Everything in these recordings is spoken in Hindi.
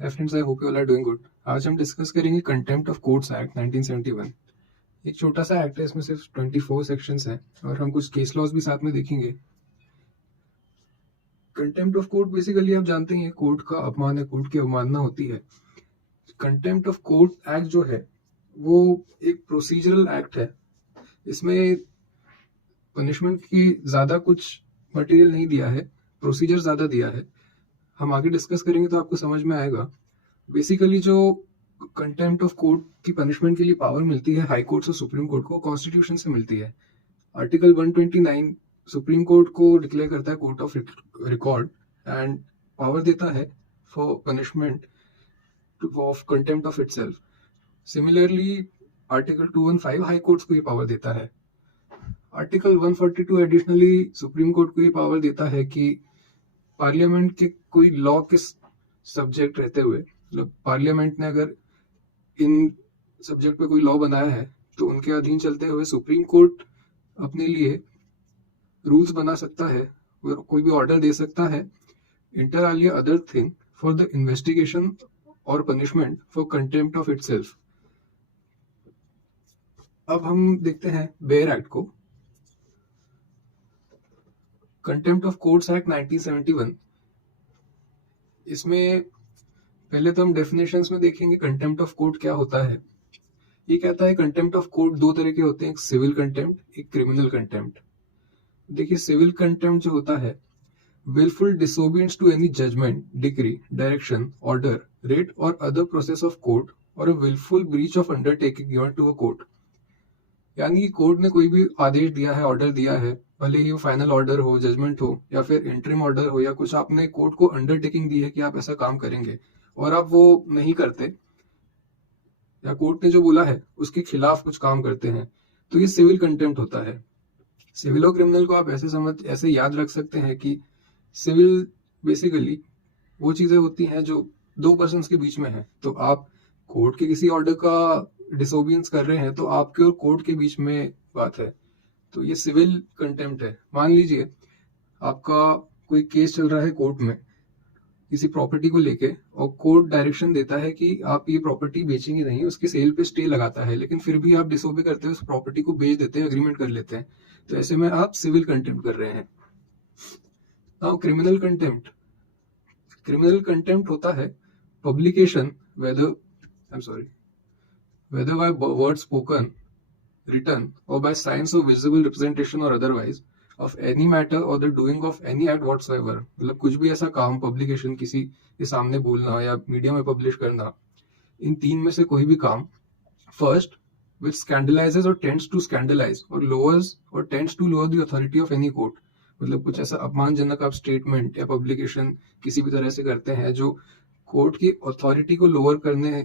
Hi friends, I hope you all are doing good. आज हम डिस्कस करेंगे कंटेम्प्ट ऑफ कोर्ट्स एक्ट 1971। एक छोटा सा एक्ट है, इसमें सिर्फ 24 सेक्शंस हैं और हम कुछ केस लॉज भी साथ में देखेंगे। कंटेम्प्ट ऑफ कोर्ट बेसिकली आप जानते हैं कोर्ट का अपमान है, कोर्ट की अवमानना होती है। कंटेम्प्ट ऑफ कोर्ट एक्ट जो है वो एक प्रोसीजरल एक्ट है। इसमें पनिशमेंट की ज़्यादा कुछ मटेरियल नहीं दिया है, प्रोसीजर ज़्यादा दिया है। हम आगे डिस्कस करेंगे तो आपको समझ में आएगा। बेसिकली जो कंटेम्प्ट ऑफ कोर्ट की पनिशमेंट के लिए पावर मिलती है हाई कोर्ट और सुप्रीम कोर्ट को, कॉन्स्टिट्यूशन से मिलती है। आर्टिकल 129 सुप्रीम कोर्ट को डिक्लेयर करता है court of record and power देता है for punishment of contempt of itself. Similarly article 215 high courts को ये पावर देता है। आर्टिकल 142 एडिशनली सुप्रीम कोर्ट को ये पावर देता है कि पार्लियामेंट के कोई लॉ के सब्जेक्ट रहते हुए, मतलब पार्लियामेंट ने अगर इन सब्जेक्ट पे कोई लॉ बनाया है तो उनके अधीन चलते हुए सुप्रीम कोर्ट अपने लिए रूल्स बना सकता है और कोई भी ऑर्डर दे सकता है, inter alia other thing, for the investigation और punishment for contempt of itself. अब हम देखते हैं बेयर एक्ट को। कंटेम्प्ट ऑफ कोर्ट्स एक्ट 1971, इसमें पहले तो हम डेफिनेशंस में देखेंगे कंटेम्प्ट ऑफ कोर्ट क्या होता है। ये कहता है कंटेम्प्ट ऑफ कोर्ट दो तरह के होते हैं, एक सिविल कंटेम्प्ट, एक क्रिमिनल कंटेम्प्ट। देखिए, सिविल कंटेम्प्ट जो होता है, willful disobedience to any judgment, decree, direction, order, rate or other process of court or a willful breach of undertaking given to a court। यानी कि कोर्ट ने कोई भी आदेश दिया है, ऑर्डर दिया है, भले ही वो फाइनल ऑर्डर हो, जजमेंट हो या फिर इंटरिम ऑर्डर हो, या कुछ आपने कोर्ट को अंडरटेकिंग दी है कि आप ऐसा काम करेंगे और आप वो नहीं करते, या कोर्ट ने जो बोला है उसके खिलाफ कुछ काम करते हैं, तो ये सिविल कंटेम्प्ट होता है। सिविल और क्रिमिनल को आप ऐसे याद रख सकते हैं कि सिविल बेसिकली वो चीजें होती हैं जो दो पर्सन्स के बीच में है। तो आप कोर्ट के किसी ऑर्डर का डिसोबियंस कर रहे हैं तो आपके और कोर्ट के बीच में बात है, तो ये सिविल कंटेम्प्ट है। मान लीजिए आपका कोई केस चल रहा है कोर्ट में किसी प्रॉपर्टी को लेके, और कोर्ट डायरेक्शन देता है कि आप ये प्रॉपर्टी बेचेंगे नहीं, उसकी सेल पे स्टे लगाता है, लेकिन फिर भी आप डिसोबे करते हैं, उस प्रॉपर्टी को बेच देते हैं, अग्रीमेंट कर लेते हैं, तो ऐसे में आप सिविल कंटेम्प्ट कर रहे हैं। Now criminal contempt. Criminal contempt होता है publication, whether by word spoken, written or by signs of visible representation or otherwise of any matter or the doing of any act whatsoever। मतलब कुछ भी ऐसा काम, पब्लिकेशन, किसी के सामने बोलना या मीडिया में पब्लिश करना, इन तीन में से कोई भी काम, first which scandalizes or tends to scandalize or lowers or tends to lower the authority of any court। मतलब कुछ ऐसा अपमानजनक आप स्टेटमेंट या पब्लिकेशन किसी भी तरह से करते हैं जो कोर्ट की अथॉरिटी को लोअर करने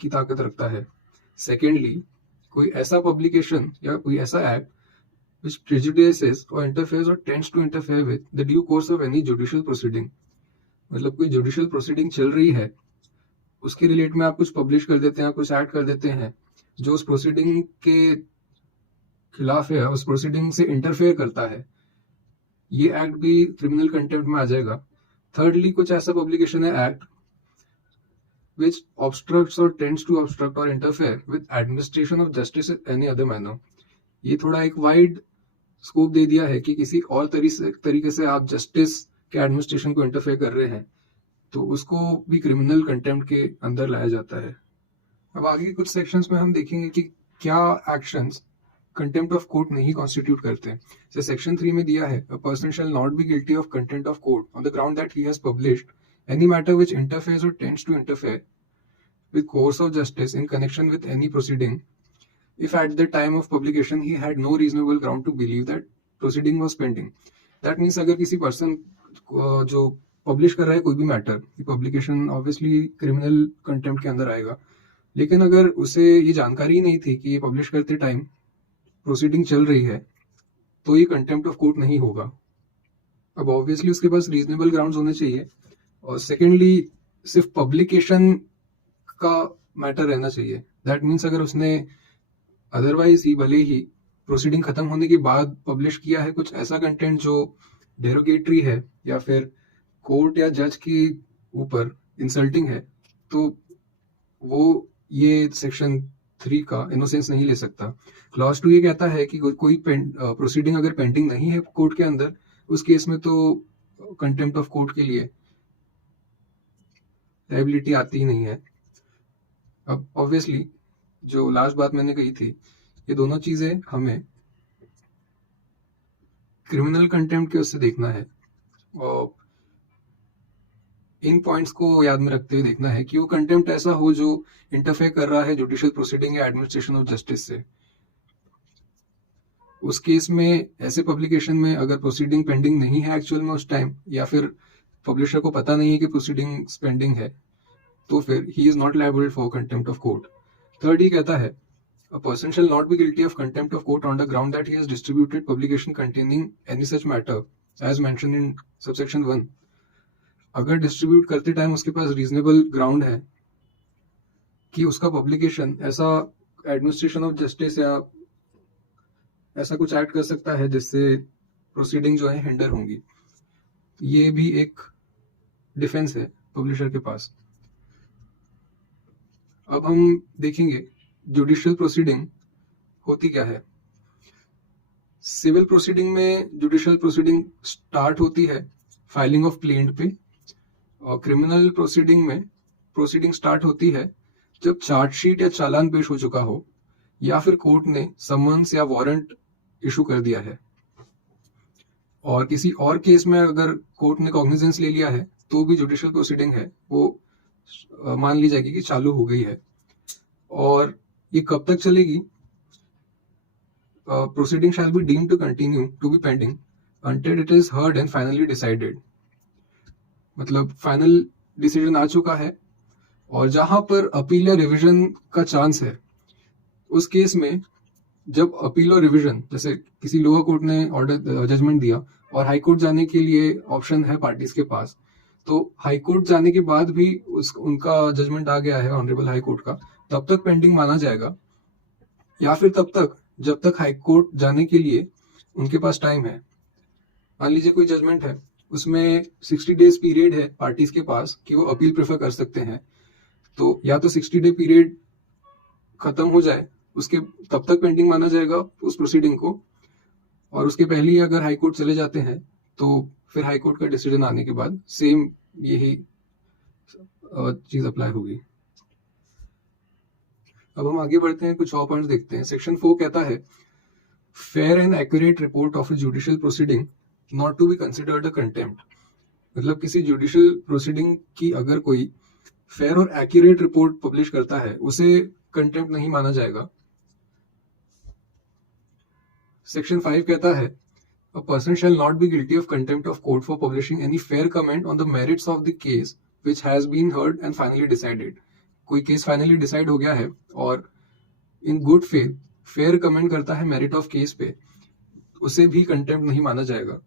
की ताकत रखता है। सेकेंडली, कोई ऐसा पब्लिकेशन या कोई ऐसा act which prejudices or interferes or tends to interfere with the due course of any judicial proceeding। मतलब कोई जुडिशियल प्रोसीडिंग चल रही है, उसके रिलेट में आप कुछ पब्लिश कर देते हैं, कुछ ऐड कर देते हैं जो उस प्रोसीडिंग के खिलाफ है, उस प्रोसीडिंग से इंटरफेयर करता है, ये एक्ट भी क्रिमिनल कंटेम्प्ट में आ जाएगा। थर्डली, कुछ ऐसा पब्लिकेशन है act which obstructs or tends to obstruct or interfere with administration of justice in any other manner। ये थोड़ा एक वाइड स्कोप दे दिया है कि किसी और तरीके से आप जस्टिस के एडमिनिस्ट्रेशन को इंटरफेयर कर रहे हैं, तो उसको भी क्रिमिनल कंटेम्प्ट के अंदर लाया जाता है। अब आगे के कुछ सेक्शंस में हम देखेंगे कि क्या एक्शंस कंटेम्प्ट ऑफ कोर्ट नहीं कॉन्स्टिट्यूट करते हैं। जैसे सेक्शन 3 में दिया है, a person shall not be guilty of contempt of court on the ground that he has published any matter which interferes or tends to interfere with course of justice in connection with any proceeding if at the time of publication he had no reasonable ground to believe that proceeding was pending। that means अगर किसी पर्सन जो पब्लिश कर रहा है कोई भी matter, publication obviously criminal contempt के अंदर आएगा, लेकिन अगर उसे ये जानकारी नहीं थी कि ये पब्लिश करते टाइम प्रोसीडिंग चल रही है, तो ये कंटेम्प्ट ऑफ कोर्ट नहीं होगा। अब ऑब्वियसली उसके पास रीजनेबल ग्राउंड्स होने चाहिए, और सेकेंडली सिर्फ पब्लिकेशन का मैटर रहना चाहिए। दैट मीन्स अगर उसने अदरवाइज ही, भले ही प्रोसीडिंग खत्म होने के बाद पब्लिश किया है कुछ ऐसा कंटेंट जो डेरोगेटरी है या फिर कोर्ट या जज के ऊपर इंसल्टिंग है तो वो ये सेक्शन 3 का इनोसेंस नहीं ले सकता। क्लॉज 2 ये कहता है कि कोई प्रोसीडिंग अगर पेंडिंग नहीं है कोर्ट के अंदर, उस केस में तो कंटेम्प्ट ऑफ कोर्ट के लिए लायबिलिटी आती ही नहीं है। अब ऑब्वियसली जो लास्ट बात मैंने कही थी, ये दोनों चीजें हमें क्रिमिनल कंटेम्प्ट के उससे देखना है, और इन पॉइंट्स को याद में रखते हुए देखना है कि वो कंटेम्प्ट ऐसा हो जो इंटरफेयर कर रहा है जुडिशियल प्रोसीडिंग या एडमिनिस्ट्रेशन ऑफ जस्टिस से। उस केस में ऐसे पब्लिकेशन में अगर प्रोसीडिंग पेंडिंग नहीं है एक्चुअल में उस टाइम, या फिर पब्लिशर को पता नहीं है कि प्रोसीडिंग पेंडिंग है, तो फिर ही is not liable for contempt of court. Third, he कहता है a person shall not be guilty of contempt of court on the ground that he has distributed publication containing any such matter as mentioned in subsection 1। अगर डिस्ट्रीब्यूट करते टाइम उसके पास रीजनेबल ग्राउंड है कि उसका पब्लिकेशन ऐसा एडमिनिस्ट्रेशन ऑफ जस्टिस या ऐसा कुछ ऐड कर सकता है जिससे प्रोसीडिंग जो है हिंडर होंगी, ये भी एक डिफेंस है पब्लिशर के पास। अब हम देखेंगे जुडिशियल प्रोसीडिंग होती क्या है। सिविल प्रोसीडिंग में जुडिशियल प्रोसीडिंग स्टार्ट होती है फाइलिंग ऑफ प्लेंट पे, और क्रिमिनल प्रोसीडिंग में प्रोसीडिंग स्टार्ट होती है जब चार्जशीट या चालान पेश हो चुका हो, या फिर कोर्ट ने समन्स या वारंट इशू कर दिया है। और किसी और केस में अगर कोर्ट ने कॉग्निजेंस ले लिया है तो भी जुडिशियल प्रोसीडिंग है वो मान ली जाएगी कि चालू हो गई है। और ये कब तक चलेगी? Proceeding shall be deemed to continue to be pending until it is heard and finally decided। मतलब फाइनल डिसीजन आ चुका है, और जहां पर अपील या रिवीजन का चांस है, उस केस में जब अपील और रिवीजन, जैसे किसी लोअर कोर्ट ने ऑर्डर जजमेंट दिया और हाई कोर्ट जाने के लिए ऑप्शन है पार्टीज के पास, तो हाई कोर्ट जाने के बाद भी उनका जजमेंट आ गया है ऑनरेबल हाई कोर्ट का, तब तक पेंडिंग माना जाएगा, या फिर तब तक जब तक हाई कोर्ट जाने के लिए उनके पास टाइम है। मान लीजिए कोई जजमेंट है, उसमें 60 डेज पीरियड है पार्टीज के पास कि वो अपील प्रेफर कर सकते हैं, तो या तो 60 डे पीरियड खत्म हो जाए उसके तब तक पेंडिंग माना जाएगा उस प्रोसीडिंग को, और उसके पहले ही अगर हाई कोर्ट चले जाते हैं तो फिर हाई कोर्ट का डिसीजन आने के बाद सेम यही चीज अप्लाई होगी। अब हम आगे बढ़ते हैं, कुछ और पॉइंट्स देखते हैं। सेक्शन 4 कहता है fair and accurate report of a judicial proceeding not to be considered a contempt. मतलब किसी जुडिशियल प्रोसीडिंग की अगर कोई फेयर और एक्यूरेट रिपोर्ट पब्लिश करता है उसे कंटेम्प्ट नहीं माना जाएगा। सेक्शन 5 कहता है a person shall not be guilty of contempt of court for publishing any fair comment on the merits of the case which has been heard and finally decided। कोई केस फाइनली डिसाइड हो गया है और in good faith fair comment करता है मेरिट ऑफ केस पे, उसे भी कंटेम्प्ट नहीं माना जाएगा।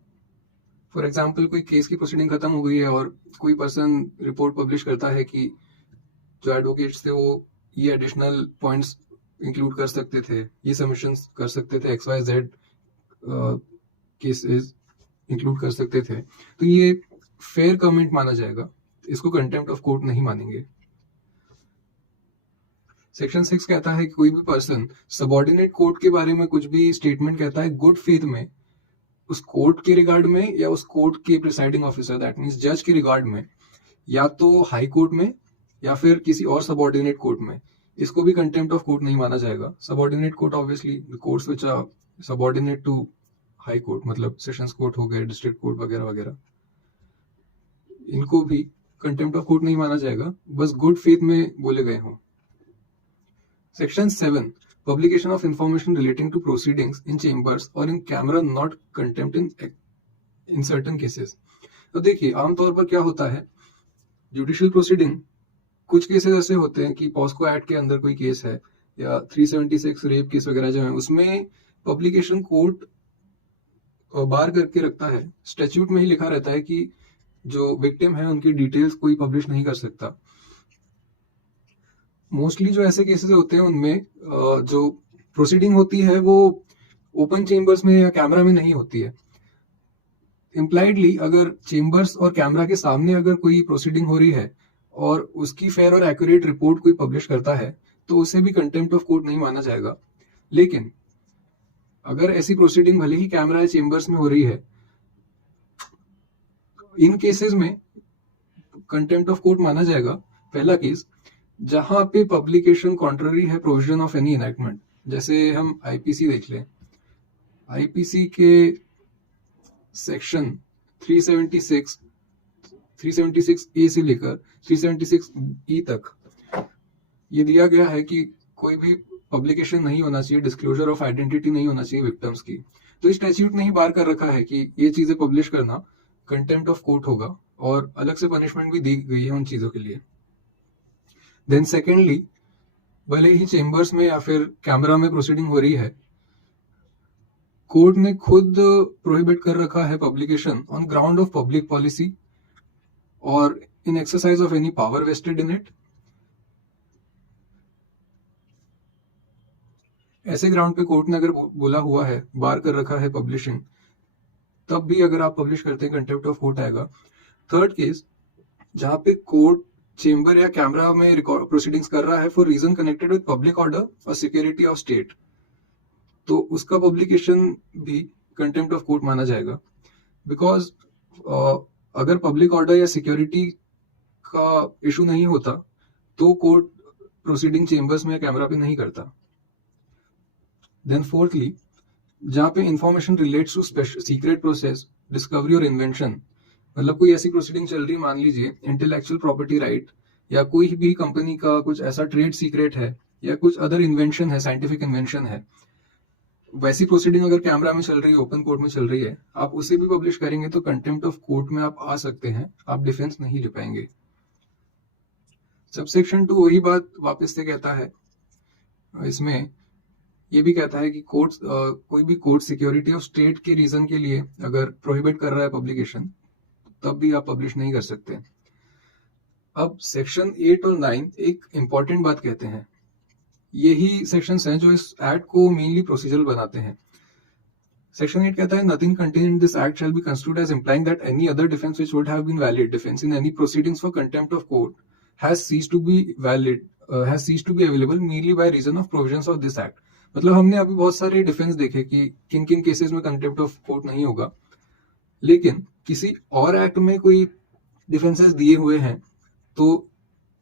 फॉर एग्जाम्पल, कोई केस की प्रोसीडिंग खत्म हो गई है और कोई पर्सन रिपोर्ट पब्लिश करता है कि जो एडवोकेट्स थे वो ये एडिशनल पॉइंट्स इंक्लूड कर सकते थे, ये सबमिशंस कर सकते थे, XYZ केसेस इंक्लूड कर सकते थे, तो ये फेयर कमेंट माना जाएगा, इसको कंटेम्प्ट ऑफ कोर्ट नहीं मानेंगे। सेक्शन 6 कहता है कि कोई भी पर्सन सबऑर्डिनेट कोर्ट के बारे में कुछ भी स्टेटमेंट कहता है गुड फेथ में, उस कोर्ट के रिगार्ड में या उस कोर्ट के प्रिसाइडिंग ऑफिसर दैट मींस जज के रिगार्ड में, या तो हाई कोर्ट में या फिर किसी और सबऑर्डिनेट कोर्ट में, इसको भी कंटेम्प्ट ऑफ कोर्ट नहीं माना जाएगा। Subordinate court obviously courts which are subordinate to high court, मतलब सेशंस कोर्ट हो गए, डिस्ट्रिक्ट कोर्ट वगैरह वगैरह, इनको भी कंटेम्प्ट ऑफ कोर्ट नहीं माना जाएगा, बस गुड फेथ में बोले गए हों। Section 7 publication of information relating to proceedings in chambers or in camera not contempt in certain cases। तो देखिए आमतौर पर क्या होता है, जुडिशियल प्रोसीडिंग कुछ केसेस ऐसे होते हैं कि पॉस्को एक्ट के अंदर कोई केस है या 376 रेप केस वगैरह जो है, उसमें पब्लिकेशन कोर्ट बार करके रखता है, स्टैट्यूट में ही लिखा रहता है कि जो विक्टिम है उनकी डिटेल्स कोई पब्लिश नहीं कर सकता। मोस्टली जो ऐसे केसेस होते हैं उनमें जो प्रोसीडिंग होती है वो ओपन चेम्बर्स में या कैमरा में नहीं होती है। इम्प्लाइडली अगर चेम्बर्स और कैमरा के सामने अगर कोई प्रोसीडिंग हो रही है और उसकी फेयर और एक्यूरेट रिपोर्ट कोई पब्लिश करता है तो उसे भी कंटेम्प्ट ऑफ कोर्ट नहीं माना जाएगा। लेकिन अगर ऐसी प्रोसीडिंग भले ही कैमरा या चेम्बर्स में हो रही है, इन केसेस में कंटेम्प्ट ऑफ कोर्ट माना जाएगा। पहला केस, जहां पे पब्लिकेशन कॉन्ट्ररी है प्रोविजन ऑफ एनी इनैक्टमेंट। जैसे हम आईपीसी देख लें, आईपीसी के सेक्शन 376 ए से लेकर 376 ई तक ये दिया गया है कि कोई भी पब्लिकेशन नहीं होना चाहिए, डिस्क्लोजर ऑफ आइडेंटिटी नहीं होना चाहिए विक्टिम्स की। तो इस स्टैट्यूट ने ही बार कर रखा है कि ये चीजें पब्लिश करना कंटेम्प्ट ऑफ कोर्ट होगा और अलग से पनिशमेंट भी दी गई है उन चीजों के लिए। देन सेकेंडली, भले ही चेम्बर्स में या फिर कैमरा में प्रोसीडिंग हो रही है, कोर्ट ने खुद प्रोहिबिट कर रखा है publication on ground of public policy और in exercise of any power vested in it. ऐसे ग्राउंड पे कोर्ट ने अगर बोला हुआ है, बार कर रखा है पब्लिशिंग, तब भी अगर आप पब्लिश करते हैं कंटेम्प्ट ऑफ कोर्ट आएगा। थर्ड केस, जहां पे कोर्ट चेम्बर या कैमरा में प्रोसीडिंग्स कर रहा है for reason connected with public order और सिक्योरिटी ऑफ स्टेट, तो उसका पब्लिकेशन भी कंटेम्प्ट ऑफ कोर्ट माना जाएगा। बिकॉज अगर पब्लिक ऑर्डर या सिक्योरिटी का इशू नहीं होता तो कोर्ट प्रोसीडिंग चेम्बर्स में या कैमरा पे नहीं करता। देन फोर्थली, जहां पे information relates to secret process, discovery और इन्वेंशन, मतलब कोई ऐसी प्रोसीडिंग चल रही, मान लीजिए इंटेलेक्चुअल प्रॉपर्टी राइट या कोई भी कंपनी का कुछ ऐसा ट्रेड सीक्रेट है या कुछ अदर इन्वेंशन है, साइंटिफिक इन्वेंशन है, वैसी प्रोसीडिंग अगर कैमरा में चल रही है, ओपन कोर्ट में चल रही है, आप उसे भी पब्लिश करेंगे तो कंटेम्प्ट ऑफ कोर्ट में आप आ सकते हैं, आप डिफेंस नहीं ले पाएंगे। सबसेक्शन 2 वही बात वापस से कहता है, इसमें ये भी कहता है कि कोर्ट कोई भी कोर्ट सिक्योरिटी ऑफ स्टेट के रीजन के लिए अगर प्रोहिबिट कर रहा है पब्लिकेशन, तब भी आप पब्लिश नहीं कर सकते। अब सेक्शन 8 और 9 एक इंपॉर्टेंट बात कहते हैं। यही सेक्शंस हैं जो इस एक्ट को मेनली प्रोसीजरल बनाते हैं। सेक्शन 8 कहता है, nothing contained in this act shall be construed as implying that any other defence which would have been valid defence in any proceedings for contempt of court has ceased to be available merely by reason of provisions of this act। मतलब हमने अभी बहुत सारे डिफेंस देखे कि किन किन केसेस में कंटेम्प्ट ऑफ कोर्ट नहीं होगा, लेकिन किसी और एक्ट में कोई डिफेंसेस दिए हुए हैं तो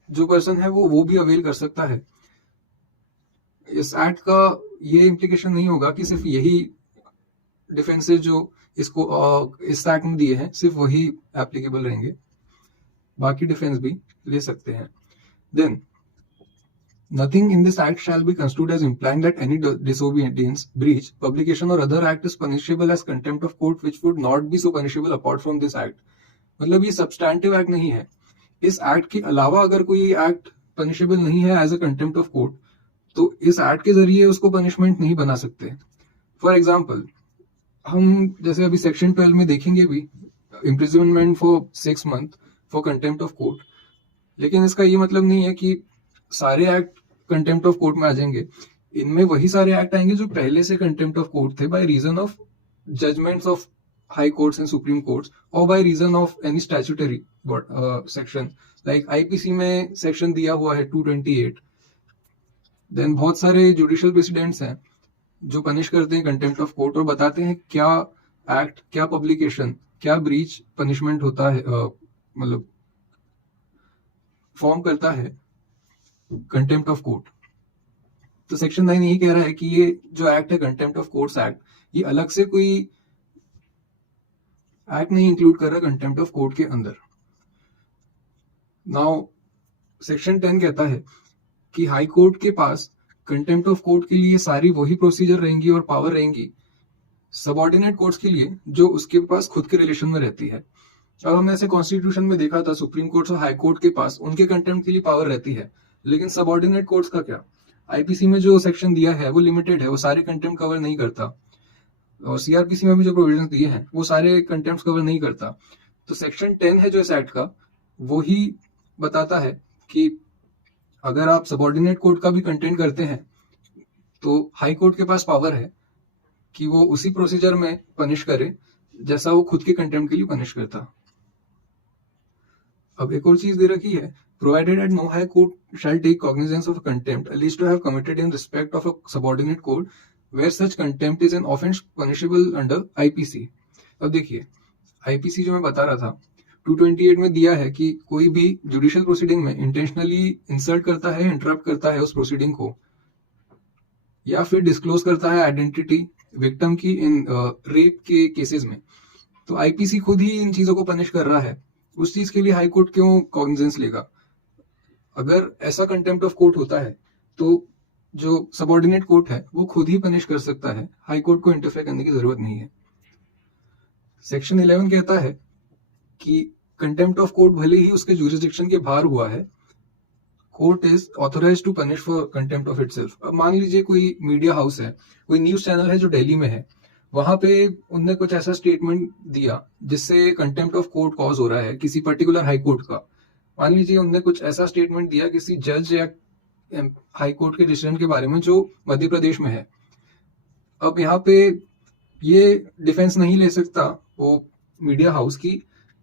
जो पर्सन है वो भी अवेल कर सकता है। इस एक्ट का ये इम्प्लीकेशन नहीं होगा कि सिर्फ यही डिफेंसेस जो इसको इस एक्ट में दिए हैं सिर्फ वही एप्लीकेबल रहेंगे, बाकी डिफेंस भी ले सकते हैं। Then nothing in this act shall be construed as implying that any disobedience, breach, publication or other act is punishable as contempt of court which would not be so punishable apart from this act। मतलब ये सब्सटैंटिव एक्ट नहीं है, इस एक्ट के अलावा अगर कोई एक्ट पनिशेबल नहीं है as a contempt of court तो इस एक्ट के जरिए उसको पनिशमेंट नहीं बना सकते। फॉर एग्जाम्पल, हम जैसे अभी सेक्शन 12 में देखेंगे भी imprisonment for 6 months for contempt of court, लेकिन इसका ये मतलब नहीं है कि सारे एक्ट कंटेम्प्ट ऑफ कोर्ट में आ जाएंगे। इनमें वही सारे एक्ट आएंगे जो पहले से कंटेम्प्ट ऑफ कोर्ट थे by reason of judgments of high courts and supreme courts और by reason of any statutory section, like IPC में सेक्शन दिया हुआ है 228। देन बहुत सारे जुडिशियल प्रेसिडेंट्स हैं जो पनिश करते हैं कंटेम्प्ट ऑफ कोर्ट और बताते हैं क्या एक्ट, क्या पब्लिकेशन, क्या ब्रीच पनिशमेंट होता है, मतलब फॉर्म करता है कंटेम्प्ट ऑफ कोर्ट। तो सेक्शन 9 यही कह रहा है कि ये जो एक्ट है कंटेम्प्ट ऑफ कोर्ट्स एक्ट, ये अलग से कोई एक्ट नहीं इंक्लूड कर रहा कंटेम्प्ट ऑफ कोर्ट के अंदर। नाउ सेक्शन 10 कहता है कि हाई कोर्ट के पास कंटेम्प्ट ऑफ कोर्ट के लिए सारी वही प्रोसीजर रहेंगी और पावर रहेंगी सबऑर्डिनेट कोर्ट्स के लिए जो उसके पास खुद के रिलेशन में रहती है। अब हमने ऐसे कॉन्स्टिट्यूशन में देखा था, सुप्रीम कोर्ट और हाई कोर्ट के पास उनके कंटेम्प्ट के लिए पावर रहती है, लेकिन सबऑर्डिनेट कोर्ट्स का क्या? आईपीसी में जो सेक्शन दिया है वो लिमिटेड है, वो सारे कंटेम्प्ट कवर नहीं करता, और सीआरपीसी में भी जो प्रोविजंस दिए हैं वो सारे कंटेम्प्ट कवर नहीं करता। तो सेक्शन 10 है जो इस एक्ट का, वो ही बताता है कि अगर आप सबऑर्डिनेट कोर्ट का भी कंटेंट करते हैं तो हाई कोर्ट के पास पावर है कि वो उसी प्रोसीजर में पनिश करे जैसा वो खुद के कंटेम्प्ट के लिए पनिश करता। अब एक और चीज दे रखी है, Provided that no high court shall take cognizance of a contempt alleged to have committed in respect of a subordinate court where such contempt is an offense punishable under IPC. अब देखिए IPC जो मैं बता रहा था 228 में दिया है कि कोई भी जुडिशियल प्रोसीडिंग में इंटेंशनली इंसल्ट करता है, इंटरप्ट करता है उस प्रोसीडिंग को, या फिर डिस्क्लोज करता है आइडेंटिटी विक्टिम की इन रेप के केसेस में, तो आईपीसी खुद ही इन चीजों को पनिश कर रहा है। उस चीज के लिए हाई कोर्ट क्यों कॉग्निजेंस लेगा? अगर ऐसा कंटेम्प्ट ऑफ कोर्ट होता है तो जो सबऑर्डिनेट कोर्ट है वो खुद ही पनिश कर सकता है, हाई कोर्ट को इंटरफेयर करने की जरूरत नहीं है। सेक्शन 11 कहता है कि कंटेम्प्ट ऑफ कोर्ट भले ही उसके जुरिस्डिक्शन के बाहर हुआ है, court is authorized to punish for contempt of itself. अब मान लीजिए कोई मीडिया हाउस है, कोई न्यूज चैनल है जो दिल्ली में है, वहां पे उनने कुछ ऐसा स्टेटमेंट दिया जिससे कंटेम्प्ट ऑफ कोर्ट कॉज हो रहा है किसी पर्टिकुलर हाई कोर्ट का। मान लीजिए उनने कुछ ऐसा स्टेटमेंट दिया किसी जज या हाई कोर्ट के डिसीजन के बारे में जो मध्य प्रदेश में है। अब यहाँ पे ये डिफेंस नहीं ले सकता वो मीडिया हाउस की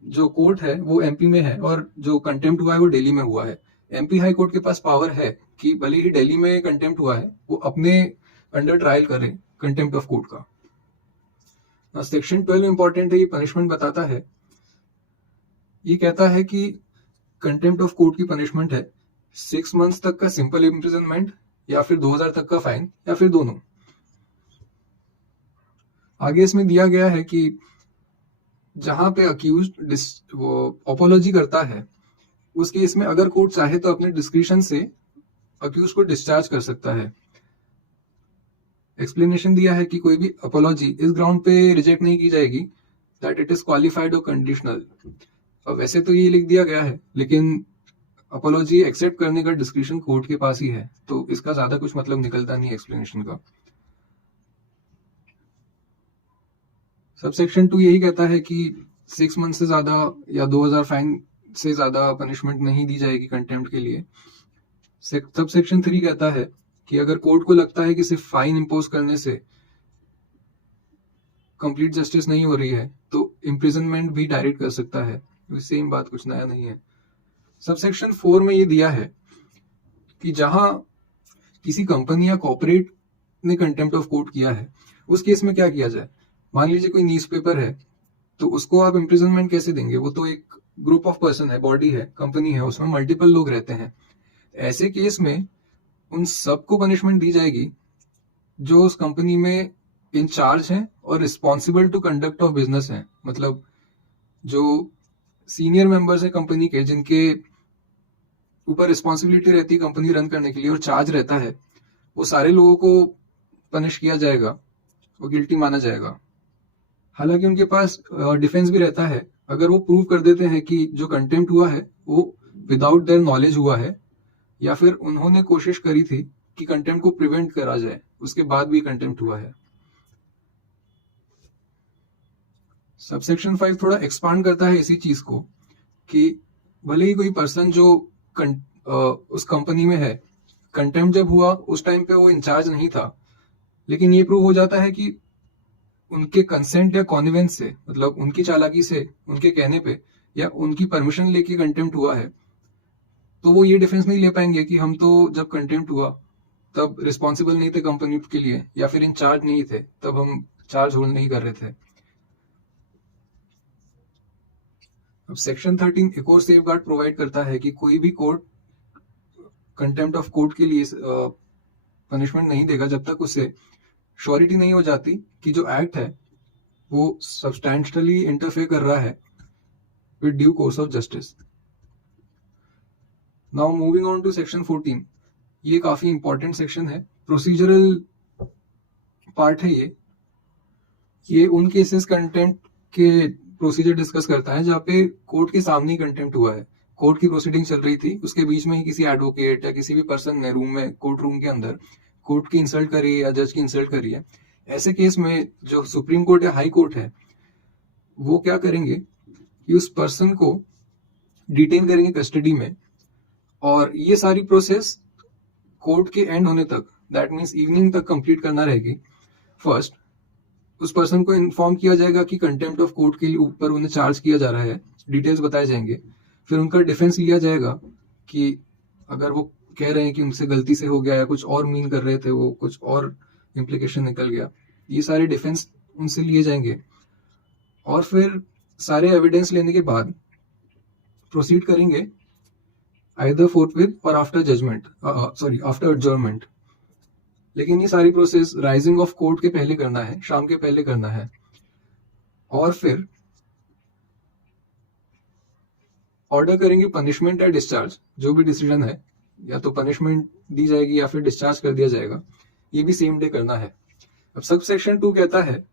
जो कोर्ट है वो एमपी में है और जो कंटेम्प्ट हुआ है वो दिल्ली में हुआ है। एमपी हाई कोर्ट के पास पावर है कि भले ही दिल्ली में कंटेम्प्ट हुआ है वो अपने अंडर ट्रायल करे कंटेम्प्ट ऑफ कोर्ट का। सेक्शन 12 इंपॉर्टेंट है, ये पनिशमेंट बताता है। ये कहता है कि कंटेम्प्ट ऑफ कोर्ट की पनिशमेंट है 6 मंथ्स तक का सिंपल इम्प्रिजनमेंट या फिर 2000 तक का फाइन या फिर दोनों। आगे इसमें दिया गया है कि जहां पे अक्यूज्ड वो अपोलॉजी करता है उस केस में अगर कोर्ट चाहे तो अपने डिस्क्रिशन से अक्यूज को डिस्चार्ज कर सकता है। एक्सप्लेनेशन दिया है कि कोई भी अपोलॉजी इस ग्राउंड पे रिजेक्ट नहीं की जाएगी दैट इट इज क्वालिफाइड और कंडीशनल। वैसे तो ये लिख दिया गया है लेकिन अपोलॉजी एक्सेप्ट करने का डिस्क्रिशन कोर्ट के पास ही है, तो इसका ज्यादा कुछ मतलब निकलता नहीं एक्सप्लेनेशन का। सबसेक्शन 2 यही कहता है कि 6 मंथ से ज्यादा या 2000 फाइन से ज्यादा पनिशमेंट नहीं दी जाएगी कंटेम्प्ट के लिए। सबसेक्शन 3 कहता है कि अगर कोर्ट को लगता है कि सिर्फ फाइन इंपोज करने से कंप्लीट जस्टिस नहीं हो रही है तो इम्प्रिजनमेंट भी डायरेक्ट कर सकता है। सेम बात, कुछ नया नहीं है। सबसेक्शन 4 में ये दिया है कि जहां किसी कंपनी या कॉर्पोरेट ने कंटेम्प्ट ऑफ कोर्ट किया है उस केस में क्या किया जाए। मान लीजिए कोई न्यूज़पेपर है तो उसको आप इम्प्रिजनमेंट कैसे देंगे? वो तो एक ग्रुप ऑफ पर्सन है, बॉडी है, कंपनी है, उसमें मल्टीपल लोग रहते हैं। ऐसे केस में उन सबको पनिशमेंट दी जाएगी जो उस कंपनी में इंचार्ज हैं और responsible to conduct of business हैं। मतलब जो सीनियर मेंबर्स है कंपनी के, जिनके ऊपर रिस्पॉन्सिबिलिटी रहती है कंपनी रन करने के लिए और चार्ज रहता है, वो सारे लोगों को पनिश किया जाएगा, वो गिल्टी माना जाएगा। हालांकि उनके पास डिफेंस भी रहता है। अगर वो प्रूव कर देते हैं कि जो कंटेम्प्ट हुआ है वो विदाउट देयर नॉलेज हुआ है या फिर उन्होंने कोशिश करी थी कि कंटेम्प्ट को प्रिवेंट करा जाए, उसके बाद भी कंटेम्प्ट हुआ है। सबसेक्शन 5 थोड़ा एक्सपांड करता है इसी चीज को कि भले ही कोई पर्सन जो उस कंपनी में है, कंटेम्प्ट जब हुआ उस टाइम पे वो इंचार्ज नहीं था, लेकिन ये प्रूव हो जाता है कि उनके कंसेंट या कॉन्निवेंस से, मतलब उनकी चालाकी से, उनके कहने पे या उनकी परमिशन लेके कंटेम्प्ट हुआ है, तो वो ये डिफेंस नहीं ले पाएंगे कि हम तो जब कंटेम्प्ट हुआ तब रिस्पॉन्सिबल नहीं थे कंपनी के लिए या फिर इंचार्ज नहीं थे, तब हम चार्ज होल्ड नहीं कर रहे थे। अब सेक्शन 13 एक और सेफगार्ड प्रोवाइड करता है कि कोई भी कोर्ट कंटेम्प्ट ऑफ कोर्ट के लिए पनिशमेंट नहीं देगा जब तक उसे श्योरिटी नहीं हो जाती कि जो एक्ट है वो सब्सटैंशियली इंटरफेयर कर रहा है with due course of justice. Now moving on to section 14, ये काफी इंपॉर्टेंट सेक्शन है, प्रोसीजरल पार्ट है ये उन केसेस कंटेम्प्ट के प्रोसीजर डिस्कस करता है जहाँ पे कोर्ट के सामने ही कंटेम्प्ट हुआ है, कोर्ट की प्रोसीडिंग चल रही थी, उसके बीच में ही किसी एडवोकेट या किसी भी पर्सन ने रूम में, कोर्ट रूम के अंदर कोर्ट की इंसल्ट करी है या जज की इंसल्ट करी है। ऐसे केस में जो सुप्रीम कोर्ट या हाई कोर्ट है वो क्या करेंगे कि उस पर्सन को डिटेन करेंगे कस्टडी में, और ये सारी प्रोसेस कोर्ट के एंड होने तक, दैट मीन्स इवनिंग तक कंप्लीट करना रहेगी। फर्स्ट उस पर्सन को इन्फॉर्म किया जाएगा कि कंटेम्प्ट ऑफ कोर्ट के ऊपर उन्हें चार्ज किया जा रहा है, डिटेल्स बताए जाएंगे। फिर उनका डिफेंस लिया जाएगा कि अगर वो कह रहे हैं कि उनसे गलती से हो गया या कुछ और मीन कर रहे थे, वो कुछ और इम्प्लीकेशन निकल गया, ये सारे डिफेंस उनसे लिए जाएंगे और फिर सारे एविडेंस लेने के बाद प्रोसीड करेंगे आइदर फोर्थविथ और after judgement, sorry after adjournment. लेकिन ये सारी प्रोसेस राइजिंग ऑफ कोर्ट के पहले करना है, शाम के पहले करना है। और फिर ऑर्डर करेंगे पनिशमेंट या डिस्चार्ज, जो भी डिसीजन है, या तो पनिशमेंट दी जाएगी या फिर डिस्चार्ज कर दिया जाएगा, ये भी सेम डे करना है। अब सब सेक्शन 2 कहता है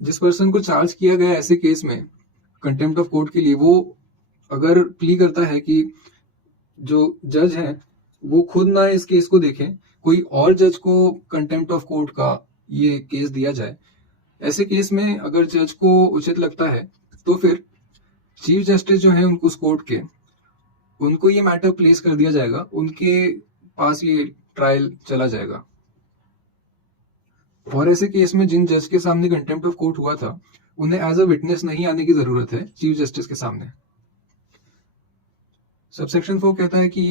जिस पर्सन को चार्ज किया गया ऐसे केस में कंटेम्प्ट ऑफ कोर्ट के लिए, वो अगर प्ली करता है कि जो जज हैं वो खुद ना इस केस को देखें, कोई और जज को कंटेम्प्ट ऑफ कोर्ट का ये केस दिया जाए, ऐसे केस में अगर जज को उचित लगता है तो फिर चीफ जस्टिस जो है उस कोर्ट के, उनको ये मैटर प्लेस कर दिया जाएगा, उनके पास ये ट्रायल चला जाएगा। और ऐसे केस में जिन जज के सामने कंटेम्प्ट ऑफ कोर्ट हुआ था उन्हें एज अ विटनेस नहीं आने की जरूरत है चीफ जस्टिस के सामने। सबसेक्शन 4 कहता है कि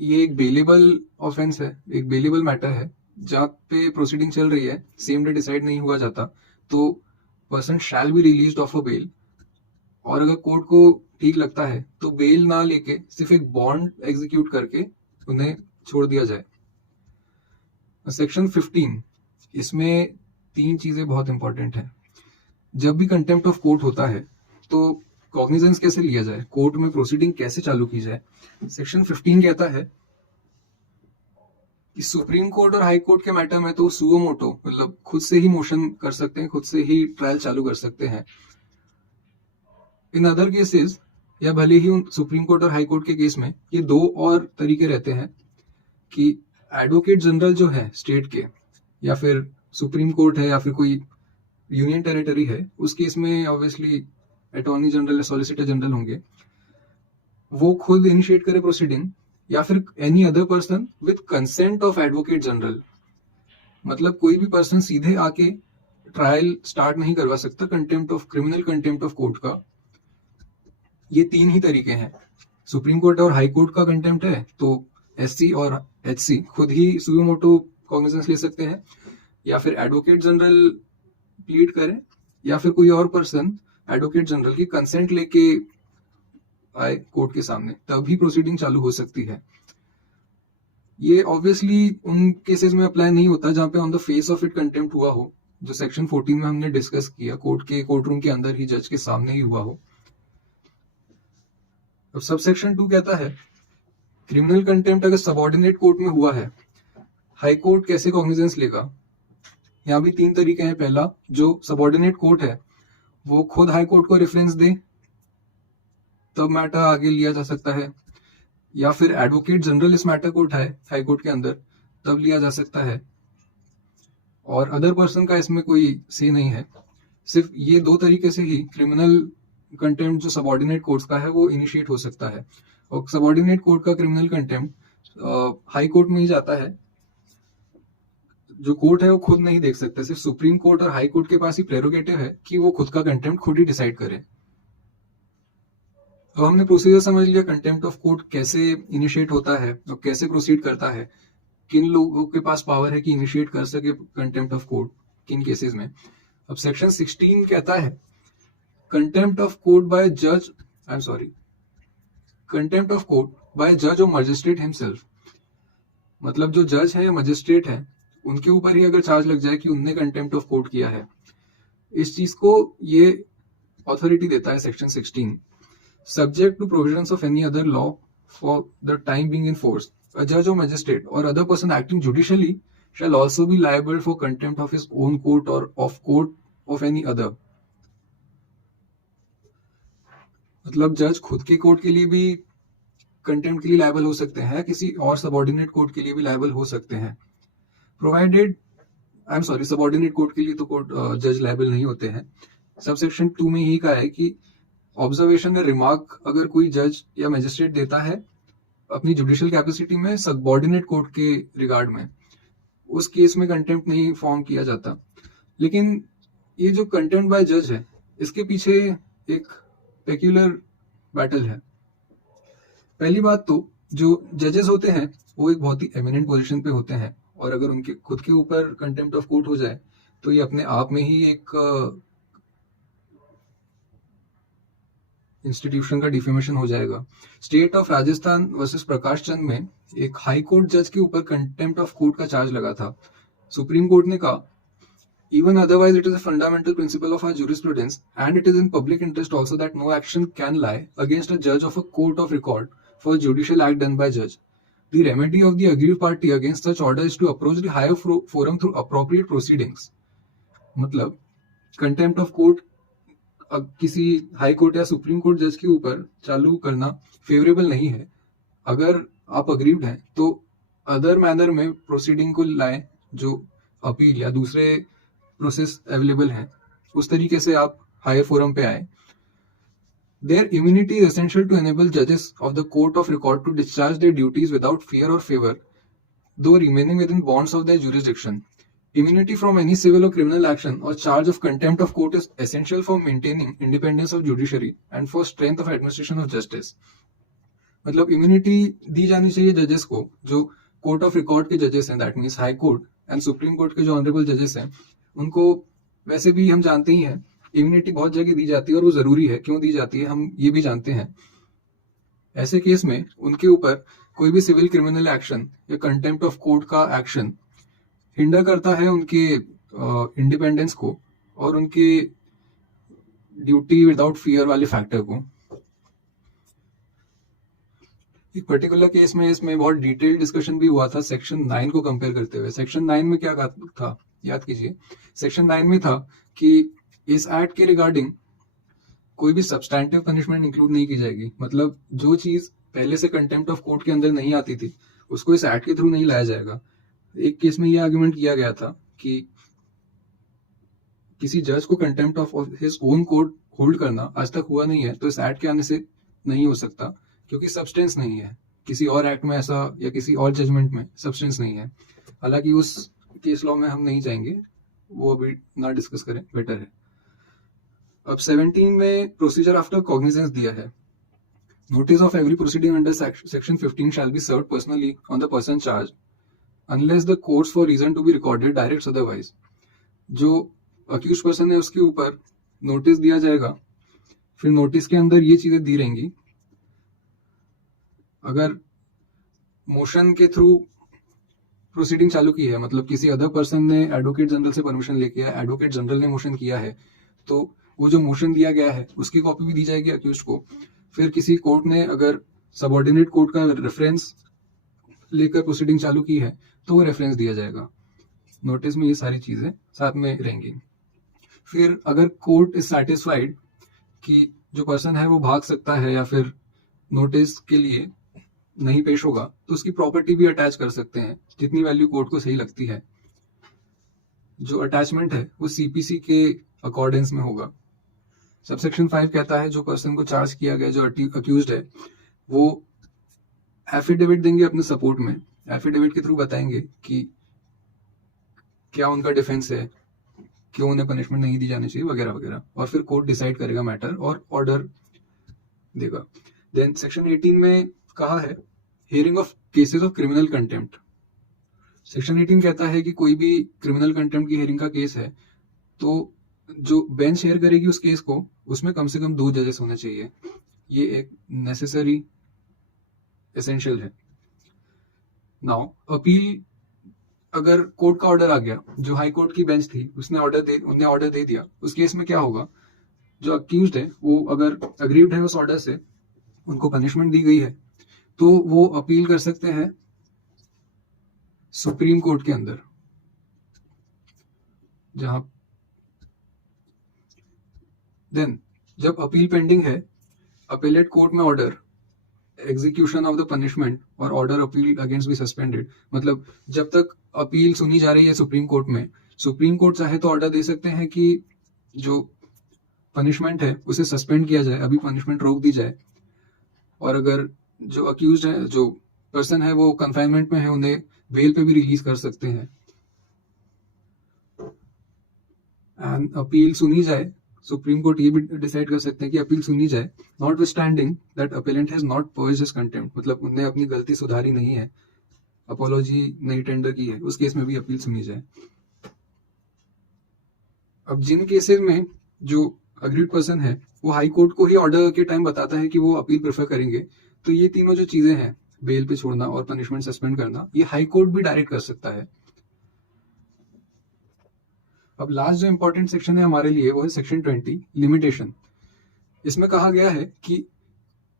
ये एक बेलेबल ऑफेंस है, एक बेलेबल मैटर है, जहाँ पे प्रोसीडिंग चल रही है, सेम डे डिसाइड नहीं हुआ जाता, तो person shall be released of a bail. और अगर कोर्ट को ठीक लगता है तो बेल ना लेके सिर्फ एक बॉन्ड एग्जीक्यूट करके उन्हें छोड़ दिया जाए। सेक्शन 15, इसमें 3 चीजें बहुत इंपॉर्टेंट हैं। जब भी कंटेम्प्ट ऑफ कोर्ट होता है तो कॉग्निजेंस कैसे लिया जाए, कोर्ट में प्रोसीडिंग कैसे चालू की जाए। सेक्शन 15 कहता है कि सुप्रीम कोर्ट और हाई कोर्ट के मैटर में तो सुओ मोटो, मतलब खुद से ही मोशन कर सकते हैं, खुद से ही ट्रायल चालू कर सकते हैं। इन अदर केसेस, या भले ही सुप्रीम कोर्ट और हाई कोर्ट के केस में, ये 2 और तरीके रहते हैं कि एडवोकेट जनरल जो है स्टेट के, या फिर सुप्रीम कोर्ट है, या फिर कोई यूनियन टेरिटरी है, उस केस में ऑब्वियसली अटॉर्नी जनरल या सॉलिसिटर जनरल होंगे, वो खुद इनिशिएट करे प्रोसीडिंग, या फिर any other person with consent of advocate general. मतलब कोई भी पर्सन सीधे आके ट्रायल स्टार्ट नहीं करवा सकता contempt of, criminal contempt of court का। ये 3 ही तरीके हैं। सुप्रीम कोर्ट और हाई कोर्ट का कंटेम्प्ट है तो एससी और एचसी खुद ही सुओ मोटो कॉग्निजेंस ले सकते हैं, या फिर एडवोकेट जनरल प्लीड करें, या फिर कोई और पर्सन एडवोकेट जनरल की कंसेंट लेके आए कोर्ट के सामने, तभी प्रोसीडिंग चालू हो सकती है। ये ऑब्वियसली उन केसेस में अप्लाई नहीं होता जहां पे on the face of it contempt हुआ हो, जो सेक्शन 14 में हमने डिस्कस किया, कोर्ट रूम के अंदर ही जज के सामने ही हुआ हो। अब सब सेक्शन 2 कहता है क्रिमिनल कंटेम्प्ट अगर सबऑर्डिनेट कोर्ट में हुआ है, हाई कोर्ट कैसे कॉग्निजेंस लेगा। यहाँ भी 3 तरीके हैं। पहला, जो सबऑर्डिनेट कोर्ट है वो खुद हाई कोर्ट को रेफरेंस दे, तब मैटर आगे लिया जा सकता है, या फिर एडवोकेट जनरल इस मैटर को उठाए हाई कोर्ट के अंदर, तब लिया जा सकता है। और अदर पर्सन का इसमें कोई से नहीं है। सिर्फ ये 2 तरीके से ही क्रिमिनल कंटेम्प्ट जो सबऑर्डिनेट कोर्ट्स का है वो इनिशिएट हो सकता है। और सबऑर्डिनेट कोर्ट का क्रिमिनल कंटेम्प्ट हाई कोर्ट में ही जाता है। जो कोर्ट है वो खुद नहीं देख सकता, सिर्फ सुप्रीम कोर्ट और हाई कोर्ट के पास ही प्रेरोगेटिव है कि वो खुद का कंटेम्प्ट खुद ही डिसाइड करे। अब हमने प्रोसीजर समझ लिया, कंटेम्प्ट ऑफ कोर्ट कैसे इनिशिएट होता है और कैसे प्रोसीड करता है, किन लोगों के पास पावर है कि इनिशिएट कर सके कंटेम्प्ट ऑफ कोर्ट किन केसेस में। अब सेक्शन 16 कहता है कंटेम्प्ट ऑफ कोर्ट बाय जज, I am sorry, contempt of court by जज और मजिस्ट्रेट हिमसेल्फ। मतलब जो जज है या मजिस्ट्रेट है उनके ऊपर ही अगर चार्ज लग जाए कि उनने कंटेम्प्ट ऑफ कोर्ट किया है, इस चीज को ये अथॉरिटी देता है section 16। Subject to provisions of any other law for the time being in force, a judge or magistrate or other person acting judicially shall also be liable for contempt of his own court or of court of any other। मतलब जज खुद के कोर्ट के लिए भी कंटेम्प्ट के लिए लायबल हो सकते हैं, किसी और सबऑर्डिनेट कोर्ट के लिए भी लायबल हो सकते हैं, provided, I am sorry, subordinate court के लिए तो कोर्ट जज लायबल नहीं होते हैं। सबसेक्शन 2 में यही कहा है कि ऑब्जर्वेशन या रिमार्क अगर कोई जज या मैजिस्ट्रेट देता है अपनी जुडिशियल कैपेसिटी में सबऑर्डिनेट कोर्ट के रिगार्ड में, उस केस में कंटेम्प्ट नहीं फॉर्म किया जाता। लेकिन ये जो कंटेम्प्ट बाय जज है, इसके पीछे एक पेक्यूलर बैटल है। पहली बात तो जो जजेस होते हैं वो एक बहुत ही एमिनेंट पोजीशन पे होते हैं, और अगर उनके खुद के ऊपर कंटेम्प्ट ऑफ कोर्ट हो जाए तो ये अपने आप में ही एक इंस्टीट्यूशन का डिफेमेशन हो जाएगा। State of Rajasthan versus Prakash Chand में एक हाई कोर्ट जज के ऊपर कंटेम्प्ट ऑफ कोर्ट का चार्ज लगा था। सुप्रीम कोर्ट ने कहा, even otherwise it is a fundamental principle of our jurisprudence and it is in public interest also that no action can lie against a judge of a court of record for a judicial act done by judge. The remedy of the aggrieved party against such order is to approach the higher forum through appropriate proceedings. मतलब कंटेम्प्ट ऑफ कोर्ट किसी हाई कोर्ट या सुप्रीम कोर्ट जज के ऊपर चालू करना फेवरेबल नहीं है। अगर आप अग्रीव्ड हैं तो अदर मैनर में प्रोसीडिंग को लाएं, जो अपील या दूसरे प्रोसेस अवेलेबल हैं, उस तरीके से आप हायर फोरम पे आए। Their immunity is essential to enable judges of the court of record to discharge their duties without fear or favor, though remaining within bounds of their jurisdiction. Immunity from any civil or criminal action or charge of contempt of court is essential for maintaining independence of judiciary and for strength of administration of justice. मतलब इम्यूनिटी दी जानी चाहिए जजेस को, जो कोर्ट ऑफ रिकॉर्ड के जजेस हैं, that means high court and supreme court के जो ऑनरेबल जजेस हैं, उनको वैसे भी हम जानते ही हैं इम्यूनिटी बहुत जगह दी जाती है और वो जरूरी है। क्यों दी जाती है हम ये भी जानते हैं। ऐसे केस में उनके ऊपर कोई भी सिविल क्रिमिनल एक्शन या कंटेम्प्ट ऑफ कोर्ट का एक्शन हिंडर करता है उनके इंडिपेंडेंस को और उनके ड्यूटी विदाउट फियर वाले फैक्टर को। एक पर्टिकुलर केस में इसमें बहुत डिटेल डिस्कशन भी हुआ था सेक्शन 9 को कंपेयर करते हुए। सेक्शन 9 में क्या था याद कीजिए। सेक्शन 9 में था कि इस एक्ट के रिगार्डिंग कोई भी सब्सटैंटिव पनिशमेंट इंक्लूड नहीं की जाएगी। मतलब जो चीज पहले से कंटेम्प्ट ऑफ कोर्ट के अंदर नहीं आती थी उसको इस एक्ट के थ्रू नहीं लाया जाएगा। एक केस में यह आर्गुमेंट किया गया था कि किसी जज को contempt of his own court hold करना आज तक हुआ नहीं है, तो इस एक्ट के आने से नहीं हो सकता क्योंकि सब्सटेंस नहीं है। किसी और एक्ट में ऐसा या किसी और जजमेंट में सब्सटेंस नहीं है। हालांकि उस केस लॉ में हम नहीं जाएंगे, वो अभी ना डिस्कस करें, बेटर है। अब 17 में प्रोसीजर आफ्टर कॉग्निजेंस दिया है। Notice of every proceeding under section 15 shall be served personally on the person charge unless the courts for reason to be recorded direct otherwise. जो अक्यूज पर्सन है उसके ऊपर नोटिस दिया जाएगा, फिर नोटिस के अंदर ये चीजें दी रहेंगी। अगर मोशन के थ्रू प्रोसीडिंग चालू की है, मतलब किसी अदर पर्सन ने एडवोकेट जनरल से परमिशन लेके या एडवोकेट जनरल ने मोशन किया है, तो वो जो मोशन दिया गया है उसकी कॉपी भी दी जाएगी अक्यूज को। फिर किसी कोर्ट ने अगर सबऑर्डिनेट कोर्ट का रेफरेंस लेकर प्रोसीडिंग चालू की है तो वो रेफरेंस दिया जाएगा। नोटिस में ये सारी चीजें साथ में रहेंगी। फिर अगर कोर्ट इज सैटिस्फाइड कि जो पर्सन है वो भाग सकता है या फिर नोटिस के लिए नहीं पेश होगा, तो उसकी प्रॉपर्टी भी अटैच कर सकते हैं जितनी वैल्यू कोर्ट को सही लगती है। जो अटैचमेंट है वो सीपीसी के अकॉर्डेंस में होगा। सबसेक्शन 5 कहता है जो पर्सन को चार्ज किया गया, जो अक्यूज्ड है, वो एफिडेविट देंगे अपने सपोर्ट में। एफिडेविट के थ्रू बताएंगे कि क्या उनका डिफेंस है, क्यों उन्हें पनिशमेंट नहीं दी जानी चाहिए वगैरह वगैरह, और फिर कोर्ट डिसाइड करेगा मैटर और ऑर्डर देगा। देन सेक्शन 18 में कहा है hearing of cases of criminal contempt. Section 18 कहता है कि कोई भी क्रिमिनल कंटेम्प्ट की हियरिंग का केस है तो जो बेंच शेयर करेगी उस केस को, उसमें कम से कम 2 जजेस होने चाहिए। ये एक नेसेसरी एसेंशियल है। नाउ अपील, अगर कोर्ट का ऑर्डर आ गया, जो हाई कोर्ट की बेंच थी उन्हें ऑर्डर दे दिया, उस केस में क्या होगा, जो अक्यूज्ड है वो अगर अग्रीव्ड है उस ऑर्डर से, उनको पनिशमेंट दी गई है, तो वो अपील कर सकते हैं सुप्रीम कोर्ट के अंदर। जहां देन जब अपील पेंडिंग है, अपीलेट कोर्ट में order execution of the punishment और order appeal against be suspended. मतलब जब तक अपील सुनी जा रही है सुप्रीम कोर्ट में, सुप्रीम कोर्ट चाहे तो ऑर्डर दे सकते हैं कि जो पनिशमेंट है उसे सस्पेंड किया जाए, अभी पनिशमेंट रोक दी जाए। और अगर जो अक्यूज्ड है, जो पर्सन है वो कन्फाइनमेंट में है, उन्हें बेल पे भी रिलीज कर सकते हैं। एंड अपील सुनी जाए सुप्रीम कोर्ट ये भी डिसाइड कर सकते हैं कि अपील सुनी जाए, notwithstanding that appellant has not purged his contempt, मतलब उन्हें अपनी गलती सुधारी नहीं है, अपोलॉजी नहीं टेंडर की है, उस केस में भी अपील सुनी जाए। अब जिन केसेस में जो अग्रीड पर्सन है वो हाई कोर्ट को ही ऑर्डर के टाइम बताता है कि वो अपील प्रेफर करेंगे, तो ये तीनों जो चीजें हैं, बेल पे छोड़ना और पनिशमेंट सस्पेंड करना, ये हाई कोर्ट भी डायरेक्ट कर सकता है। अब लास्ट जो इंपॉर्टेंट सेक्शन है हमारे लिए वो है सेक्शन 20, लिमिटेशन। इसमें कहा गया है कि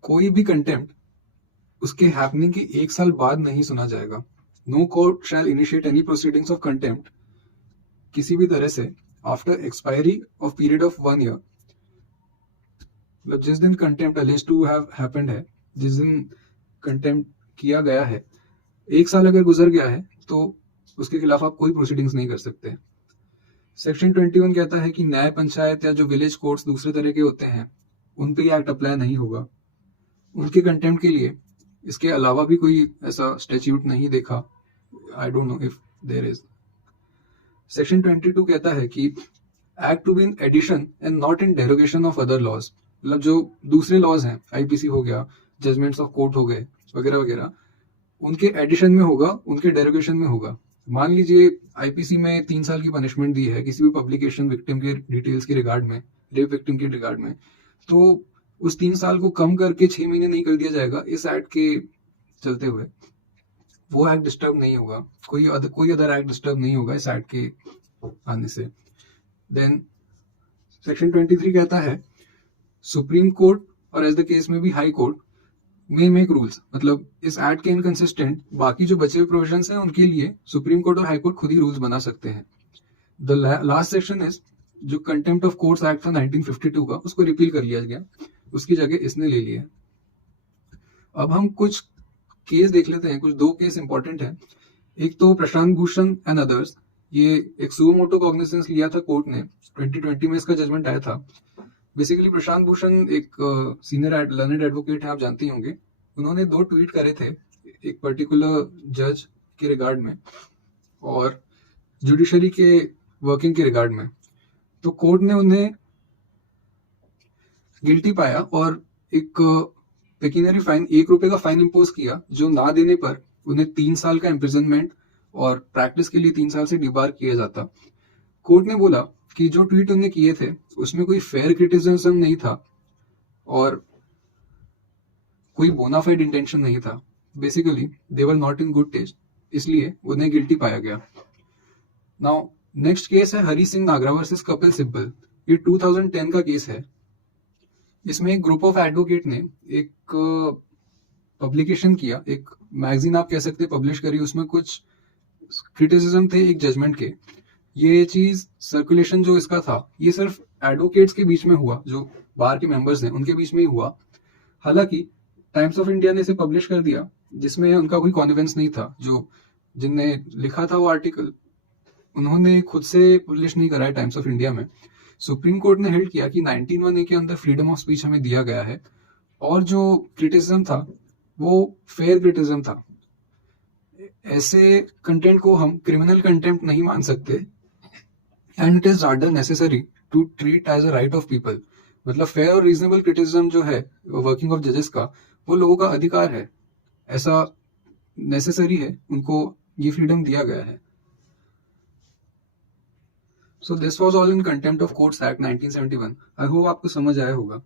कोई भी कंटेम्प्ट उसके हैपनिंग के 1 साल बाद नहीं सुना जाएगा। No court shall initiate any proceedings of contempt किसी भी तरह से after expiry of period of 1 year, मतलब जिस दिन contempt allege to have happened है, जिस दिन कंटेम्प्ट किया गया है, 1 साल अगर गुजर गया है तो उसके खिलाफ आप कोई प्रोसीडिंग्स नहीं कर सकते। सेक्शन 21 कहता है कि न्याय पंचायत या जो विलेज कोर्ट्स दूसरे तरह के होते हैं उन पे एक्ट अप्लाई नहीं होगा, उनके कंटेम्प्ट के लिए इसके अलावा भी कोई ऐसा स्टैट्यूट नहीं देखा, I don't know if there is. Section 22 कहता है कि act to be in addition and not in derogation of other laws, मतलब जो दूसरे लॉज हैं, आईपीसी हो गया, जजमेंट्स ऑफ कोर्ट हो गए वगैरह वगैरह, उनके एडिशन में होगा, उनके डेरोगेशन में होगा। मान लीजिए आईपीसी में 3 साल की पनिशमेंट दी है किसी भी पब्लिकेशन विक्टिम के डिटेल्स के रिगार्ड में, रेप विक्टिम के रिगार्ड में, तो उस 3 साल को कम करके 6 महीने नहीं कर दिया जाएगा इस एक्ट के चलते हुए, वो एक्ट डिस्टर्ब नहीं होगा, कोई अदर एक्ट डिस्टर्ब नहीं होगा इस एक्ट के आने से। देन सेक्शन 23 कहता है सुप्रीम कोर्ट और एज द केस में भी हाई कोर्ट में मेक रूल्स, मतलब इस एक्ट के इनकंसिस्टेंट बाकी जो बचे हुए प्रोविजंस हैं उनके लिए सुप्रीम कोर्ट और हाई कोर्ट खुद ही रूल्स बना सकते हैं। द लास्ट सेक्शन इज जो कंटेम्प्ट ऑफ कोर्ट्स एक्ट था 1952 का, उसको रिपील कर लिया गया, उसकी जगह इसने ले लिया। अब हम कुछ केस देख लेते हैं, कुछ 2 केस इंपॉर्टेंट हैं। एक तो प्रशांत भूषण एंड अदर्स, ये एक सुओ मोटो कॉग्निजेंस लिया था कोर्ट ने, 2020 में इसका जजमेंट आया था। बेसिकली प्रशांत भूषण एक सीनियर लर्नेड एडवोकेट है, आप जानते ही होंगे। उन्होंने 2 ट्वीट करे थे एक पर्टिकुलर जज के रिगार्ड में और जुडिशरी के वर्किंग के रिगार्ड में, तो कोर्ट ने उन्हें गिल्टी पाया और एक पेकिनरी फाइन, 1 रुपए का फाइन इम्पोज किया, जो ना देने पर उन्हें 3 साल का इम्प्रिजनमेंट और प्रैक्टिस के लिए 3 साल से डिबार किया जाता। कोर्ट ने बोला कि जो ट्वीट उन्हें किए थे उसमें कोई फेयर क्रिटिसिज्म नहीं था और कोई बोनाफाइड इंटेंशन नहीं था, basically they were not in good taste, इसलिए उन्हें गिल्टी पाया गया। नाउ नेक्स्ट केस है हरी सिंह नागरा वर्सेस कपिल सिब्बल। ये 2010 का केस है। इसमें एक ग्रुप ऑफ एडवोकेट ने एक पब्लिकेशन किया, एक मैगजीन आप कह सकते पब्लिश करी, उसमें कुछ क्रिटिसिज्म थे एक जजमेंट के। ये चीज सर्कुलेशन जो इसका था ये सिर्फ एडवोकेट्स के बीच में हुआ, जो बार के मेंबर्स हैं उनके बीच में ही हुआ। हालांकि टाइम्स ऑफ इंडिया ने इसे पब्लिश कर दिया जिसमें उनका कोई कॉन्फिडेंस नहीं था, जो जिनने लिखा था वो आर्टिकल उन्होंने खुद से पब्लिश नहीं कराया टाइम्स ऑफ इंडिया में। सुप्रीम कोर्ट ने हेल्ड किया कि 19(1)(a) के अंदर फ्रीडम ऑफ स्पीच हमें दिया गया है और जो क्रिटिसिज्म था वो फेयर क्रिटिसिज्म था। ऐसे कंटेंट को हम क्रिमिनल कंटेम्प्ट नहीं मान सकते and it is rather necessary to treat as a right of people, मतलब फेयर और रीजनेबल क्रिटिसिज्म जो है वर्किंग ऑफ जजेस का, वो लोगों का अधिकार है, ऐसा नेसेसरी है, उनको ये फ्रीडम दिया गया है। So this was all in Contempt of Courts Act 1971. I hope आपको समझ आया होगा।